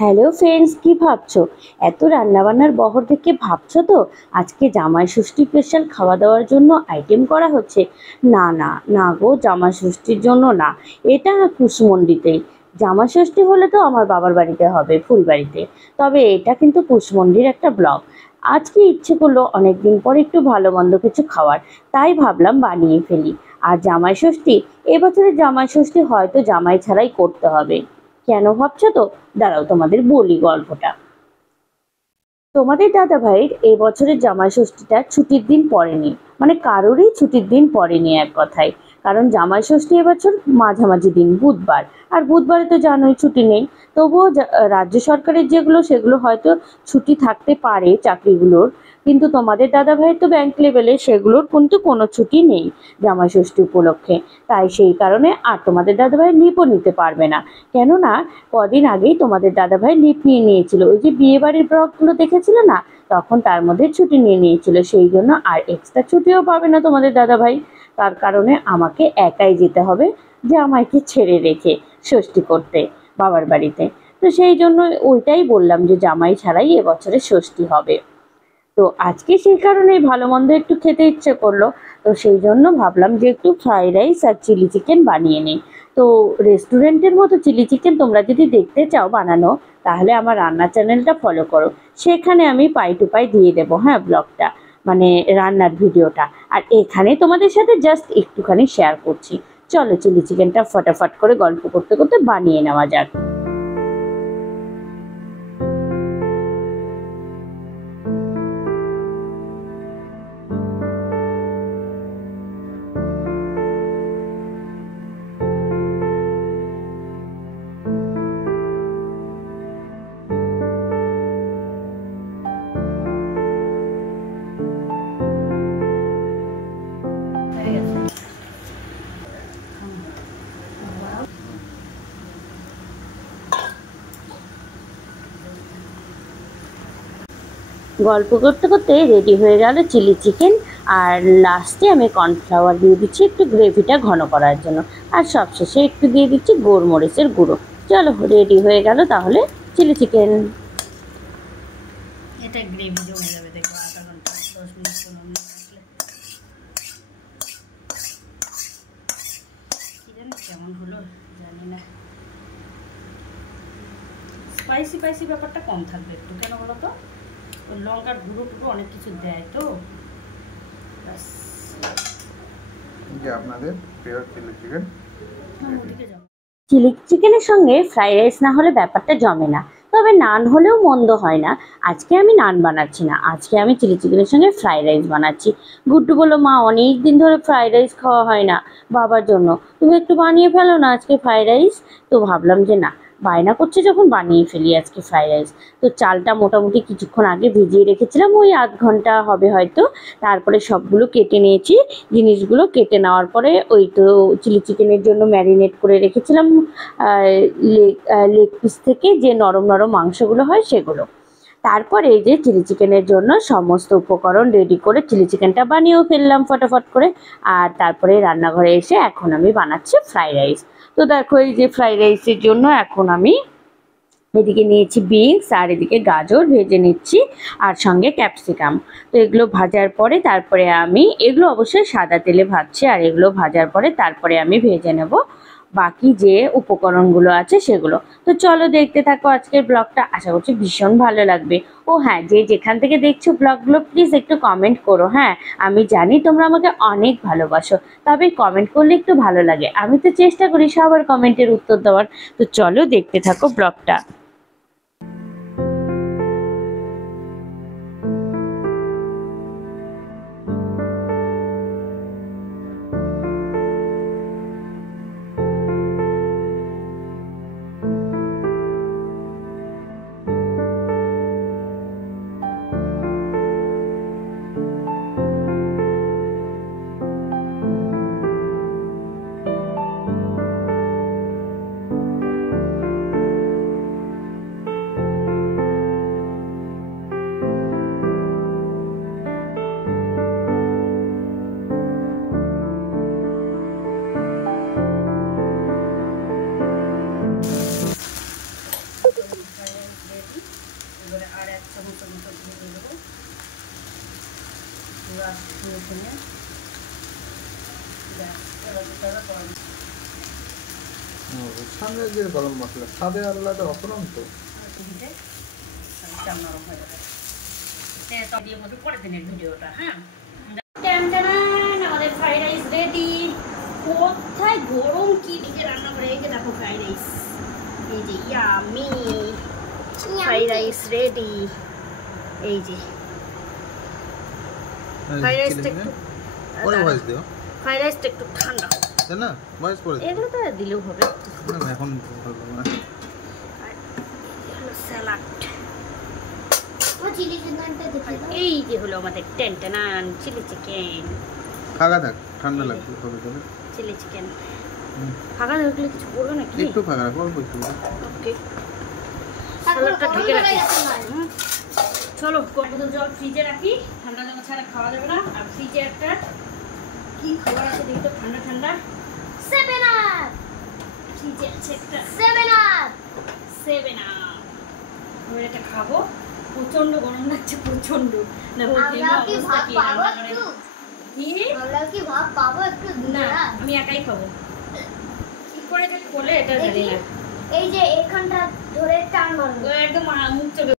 Hello friends, কি ভাবছো? এত রান্নাবান্নার বহর দেখে ভাবছো তো আজকে জামাই ষষ্ঠী স্পেশাল খাওয়া দাওয়ার জন্য আইটেম করা হচ্ছে? না না না গো, জামাই ষষ্ঠীর জন্য না, এটা কুশমন্ডিতেই। জামাই ষষ্ঠী হলে তো আমার বাবার বাড়িতে হবে, ফুলবাড়িতে। তবে এটা কিন্তু কুশমন্ডির একটা ব্লগ। আজকে ইচ্ছে করলো অনেকদিন পর একটু ভালো মন্দ কিছু খাওয়ার, তাই ভাবলাম বানিয়ে ফেলি। আর জামাই ষষ্ঠী, এবছরের জামাই ষষ্ঠী হয়তো জামাই ছাড়াই করতে হবে। কেন ভাবছো তো? দাঁড়াও তোমাদের বলি গল্পটা। তোমাদের দাদা ভাইয়ের এই বছরের জামাই ষষ্ঠীটা ছুটির দিন পড়েনি, মানে কারোরই ছুটির দিন পড়েনি এক কথায়। কারণ জামাই ষষ্ঠী এবছর মাঝামাঝি দিন, বুধবার। আর বুধবারে তো জানোই ছুটি নেই। তবুও রাজ্য সরকারের যেগুলো সেগুলো হয়তো ছুটি থাকতে পারে চাকরিগুলোর, কিন্তু তোমাদের দাদা ভাইয়ের তো ব্যাংক লেভেলে সেগুলোর কিন্তু কোনো ছুটি নেই জামাই ষষ্ঠী উপলক্ষে। তাই সেই কারণে আর তোমাদের দাদা ভাই লিপও নিতে পারবে না। কেননা কদিন আগেই তোমাদের দাদাভাই লিভ নিয়ে নিয়েছিল, ওই যে বিয়ে বাড়ির ব্লগগুলো দেখেছিল না, তখন তার মধ্যে ছুটি নিয়ে নিয়েছিল, সেই জন্য আর এক্সট্রা ছুটিও পাবে না তোমাদের দাদাভাই। তার কারণে আমাকে একাই যেতে হবে জামাইকে ছেড়ে রেখে ষষ্ঠী করতে বাবার বাড়িতে। তো সেই জন্য ওইটাই বললাম যে জামাই ছাড়াই এবছরে ষষ্ঠী হবে। তো আজকে সেই কারণেই ভালো মন্দ একটু খেতে ইচ্ছে করলো। তো সেই জন্য ভাবলাম যে একটু ফ্রাইড রাইস আর চিলি চিকেন বানিয়ে নিই। তো রেস্টুরেন্টের মতো চিলি চিকেন তোমরা যদি দেখতে চাও বানানো, তাহলে আমার রান্নার চ্যানেলটা ফলো করো। সেখানে আমি পাই টু পাই দিয়ে দেবো, হ্যাঁ, ব্লগটা, মানে রান্নার ভিডিওটা। আর এখানে তোমাদের সাথে জাস্ট একটুখানি শেয়ার করছি। চলো চিলি চিকেনটা ফটাফট করে গল্প করতে করতে বানিয়ে নেওয়া যাক। গল্প করতে করতে রেডি হয়ে গেল চিলি চিকেন। আর লাস্টে আমি কর্নফ্লাওয়ার দিয়ে দিচ্ছি একটু গ্রেভিটা ঘন করার জন্য। আর সবশেষে একটু দিয়ে দিচ্ছি গোলমরিচের গুঁড়ো। চলো রেডি হয়ে গেল তাহলে চিলি চিকেন। এটা গ্রেভি জমে যাবে, দেখো আধা ঘন্টা 10 মিনিট 15 মিনিট রাখলে। কি জানি কেমন হলো জানি না, স্পাইসি স্পাইসি ব্যাপারটা কম থাকবে একটু, কেন বলো তো? ওই লঙ্কার গুঁড়ো টুকরো অনেক কিছু দেয় তো। আপনাদের ফেভারিট চিলি চিকেন। ওদিকে যাও। চিলি চিকেনের সঙ্গে ফ্রাইড রাইস না হলে ব্যাপারটা জমে না। তবে নান হলেও মন্দ হয় না। আজকে আমি নান বানাচ্ছি না, আজকে আমি চিলি চিকেনের সঙ্গে ফ্রাইড রাইস বানাচ্ছি। গুড্ডু বললো, মা অনেক দিন ধরে ফ্রাইড রাইস খাওয়া হয় না বাবার জন্য, তুমি একটু বানিয়ে ফেলো না আজকে ফ্রাইড রাইস। তো ভাবলাম যে না, বায়না করছে যখন বানিয়ে ফেলি আজকে ফ্রাইড রাইস। তো চালটা মোটামুটি কিছুক্ষণ আগে ভিজিয়ে রেখেছিলাম, ওই আধ ঘন্টা হবে হয়তো। তারপরে সবগুলো কেটে নিয়েছি। জিনিসগুলো কেটে নেওয়ার পরে ওই তো চিলি চিকেনের জন্য ম্যারিনেট করে রেখেছিলাম লেগ পিস থেকে যে নরম নরম মাংসগুলো হয় সেগুলো। তারপর এই যে চিলি চিকেনের জন্য সমস্ত উপকরণ রেডি করে চিলি চিকেনটা বানিয়েও ফেললাম ফটাফট করে। আর তারপরে রান্নাঘরে এসে এখন আমি বানাচ্ছি ফ্রাইড রাইস। তো দেখো এই যে ফ্রাইড রাইসের জন্য এখন আমি এদিকে নিয়েছি বিনস, আর এদিকে গাজর ভেজে নিচ্ছি, আর সঙ্গে ক্যাপসিকাম। তো এগুলো ভাজার পরে তারপরে আমি এগুলো অবশ্যই সাদা তেলে ভাজছি, আর এগুলো ভাজার পরে তারপরে আমি ভেজে নেব বাকি যে উপকরণগুলো আছে সেগুলো। তো চলো দেখতে থাকো আজকের ব্লগটা, আশা করছি ভীষণ ভালো লাগবে। ও হ্যাঁ, যে যেখান থেকে দেখছো ব্লগগুলো প্লিজ একটু কমেন্ট করো, হ্যাঁ। আমি জানি তোমরা আমাকে অনেক ভালোবাসো, তবে কমেন্ট করলে একটু ভালো লাগে। আমি তো চেষ্টা করি সবার কমেন্টের উত্তর দেওয়ার। তো চলো দেখতে থাকো ব্লগটা। সামনে যে গরম মশলা স্বাদে আলাদা অপরন্ত। নরম হয়ে যাবে। পরের দিনের ভিডিওটা, হ্যাঁ। আমাদের ফ্রাইড রাইস রেডি। কোথায় গরম কি দিকে রান্না করে, এই যে দেখো ফ্রাইড রাইস, এই যে ইয়ামি ফ্রাইড রাইস রেডি। এই যে ফ্রাইড রাইসটা একটু পরে ভয়েস দিও। ফ্রাইড রাইসটা একটু ঠান্ডা তাই না, ভয়েস পরে দিও। এগুলো তো দিলেও হবে না এখন ভালো না। স্যালাড, চিলি চিকেনটা দেখে দাও। এই যে হলো আমাদের টেনটেনান চিলি চিকেন। ফাঁকা থাক, ঠান্ডা লাগবে হবে তবে। চিলি চিকেন ফাঁকা রাখলে কিছু করবে নাকি? একটু ফাঁকা রাখো, অল্প একটু। ওকে, স্যালাডটা ঢেকে রাখি। চলো বোতল জল ফ্রিজে রাখি, ঠান্ডা জল ছাড়া খাওয়া যাবে না। আর ফ্রিজে একটা কি খাবার আছে দেখি তো, ঠান্ডা ঠান্ডা। 7 আপ, ফ্রিজে আছে একটা 7 আপ। 7 আপ। আমি এটা খাবো, প্রচন্ড গরম লাগছে, প্রচন্ড। না আমরা কি ভাত পাবো একটু? কি আমরা কি ভাত পাবো একটু? না, আমি একাই খাবো। কি করে যে খোলে এটা জানি না। এই যে এখানটা ধরে টান মারবো। ও একদম মুখ চোখে